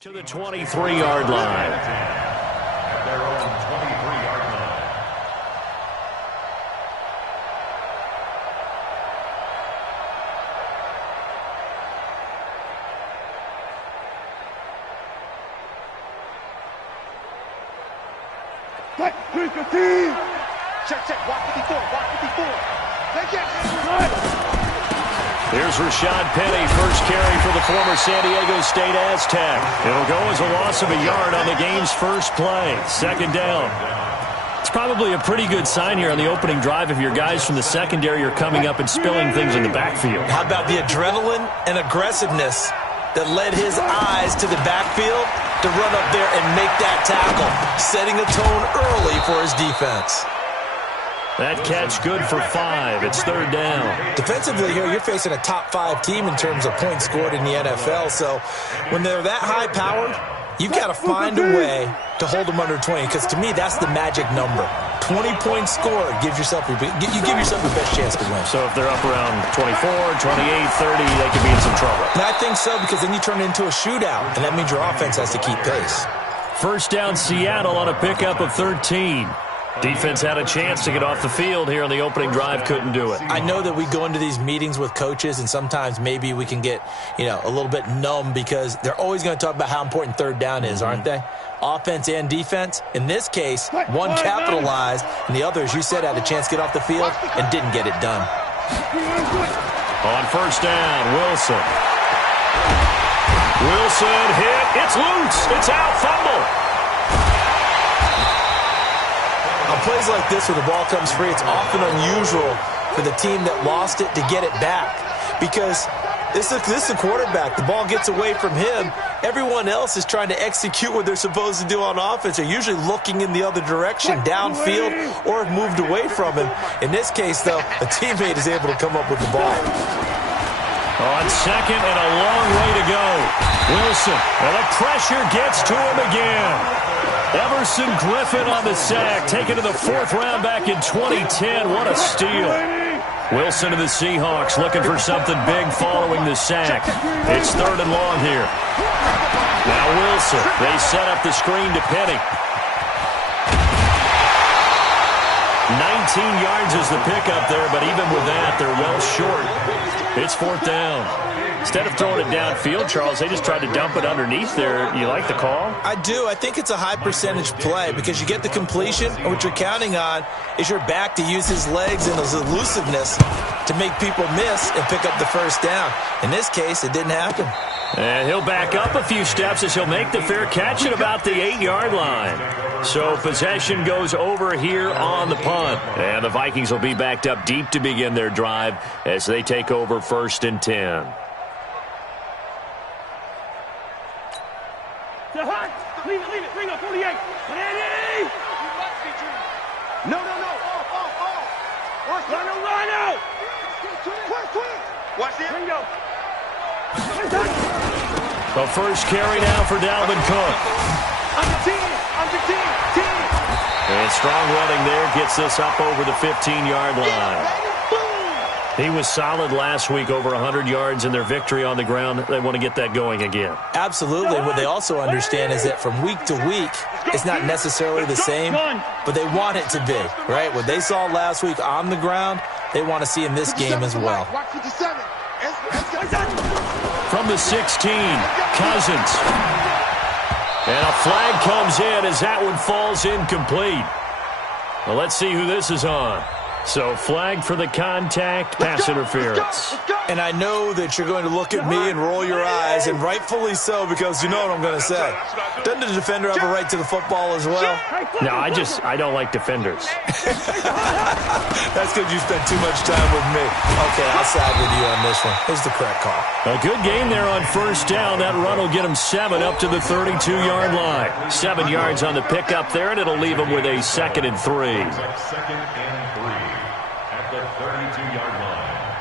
To the 23-yard line. At their own 23-yard line. Check. Walk 54. Take it. Here's Rashad Penny, first carry for the former San Diego State Aztec. It'll go as a loss of a yard on the game's first play. Second down. It's probably a pretty good sign here on the opening drive if your guys from the secondary are coming up and spilling things in the backfield. How about the adrenaline and aggressiveness that led his eyes to the backfield to run up there and make that tackle, setting a tone early for his defense. That catch good for 5. It's third down. Defensively here, you're facing a top 5 team in terms of points scored in the NFL. So when they're that high-powered, you've got to find a way to hold them under 20. Because to me, that's the magic number. 20 points scored gives yourself you give yourself the best chance to win. So if they're up around 24, 28, 30, they could be in some trouble. And I think so, because then you turn it into a shootout, and that means your offense has to keep pace. First down, Seattle on a pickup of 13. Defense had a chance to get off the field here on the opening drive, couldn't do it. I know that we go into these meetings with coaches, and sometimes maybe we can get, a little bit numb because they're always going to talk about how important third down is, aren't they? Offense and defense. In this case, one capitalized, and the other, as you said, had a chance to get off the field and didn't get it done. On first down, Wilson. Wilson hit. It's loose. It's out. Fumble. On plays like this where the ball comes free, it's often unusual for the team that lost it to get it back because this is a quarterback. The ball gets away from him. Everyone else is trying to execute what they're supposed to do on offense. They're usually looking in the other direction, downfield, or have moved away from him. In this case, though, a teammate is able to come up with the ball. On second and a long way to go. Wilson, and the pressure gets to him again. Everson Griffin on the sack, taken to the 4th round back in 2010. What a steal. Wilson and the Seahawks looking for something big following the sack. It's third and long here. Now Wilson, they set up the screen to Penny. 19 yards is the pickup there, but even with that, they're well short. It's 4th down. Instead of throwing it downfield, Charles, they just tried to dump it underneath there. You like the call? I do. I think it's a high-percentage play because you get the completion, and what you're counting on is your back to use his legs and his elusiveness to make people miss and pick up the first down. In this case, it didn't happen. And he'll back up a few steps as he'll make the fair catch at about the 8-yard line. So possession goes over here on the punt. And the Vikings will be backed up deep to begin their drive as they take over 1st and 10. Leave it. Bring up 48. Ready? No. Off. Run out. Quick. Watch it. Bingo. The first carry now for Dalvin Cook. I'm the team. And strong running there gets this up over the 15-yard line. He was solid last week, over 100 yards in their victory on the ground. They want to get that going again. Absolutely. What they also understand is that from week to week, it's not necessarily the same, but they want it to be, right? What they saw last week on the ground, they want to see in this game as well. From the 16, Cousins. And a flag comes in as that one falls incomplete. Well, let's see who this is on. So flag for the contact, pass interference. And I know that you're going to look at me and roll your eyes, and rightfully so, because you know what I'm going to say. Doesn't the defender have a right to the football as well? No, I don't like defenders. That's because you spent too much time with me. Okay, I'll side with you on this one. Here's the correct call. A good game there on first down. That run will get him 7 up to the 32-yard line. 7 yards on the pickup there, and it'll leave him with a 2nd and 3. Second and 3 at the 32-yard line.